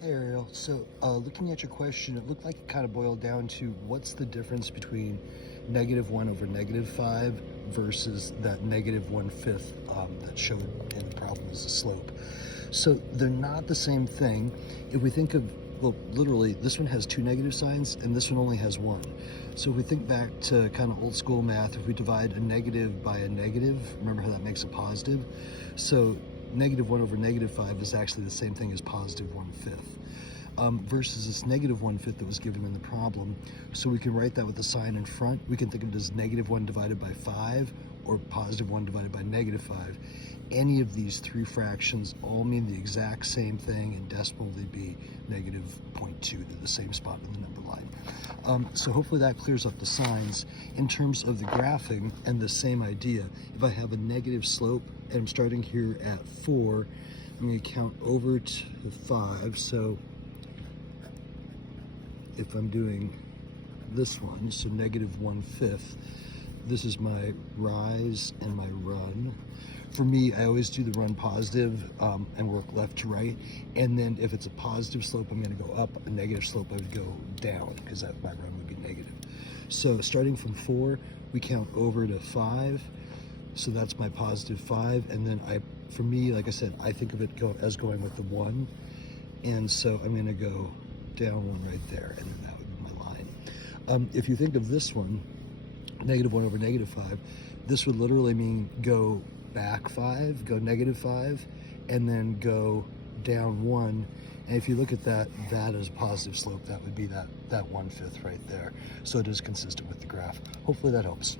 Hey Ariel, so looking at your question, it looked like it kind of boiled down to what's the difference between -1 over -5 versus that -1/5 that showed in the problem as a slope. So they're not the same thing. If we think of, well, literally, this one has two negative signs and this one only has one. So if we think back to kind of old school math, if we divide a negative by a negative, remember how that makes a positive? So -1 over -5 is actually the same thing as +1/5. Versus this -1/5 that was given in the problem. So we can write that with the sign in front. We can think of it as -1 divided by 5 or +1 divided by -5. Any of these three fractions all mean the exact same thing. In decimal, they'd be -0.2. They're the same spot in the number line. So hopefully that clears up the signs. In terms of the graphing and the same idea, if I have a negative slope and I'm starting here at 4, I'm going to count over to 5. So if I'm doing this one, so -1/5, this is my rise and my run. For me, I always do the run positive and work left to right. And then if it's a positive slope, I'm going to go up. A negative slope, I would go down because my run would be negative. So starting from 4, we count over to 5. So that's my +5. And then for me, like I said, I think of it as going with the 1. And so I'm going to go down 1 right there, and then that would be my line. If you think of this one, -1 over -5, this would literally mean go back 5, go -5, and then go down 1. And if you look at that as a positive slope, that would be that 1/5 right there. So it is consistent with the graph. Hopefully that helps.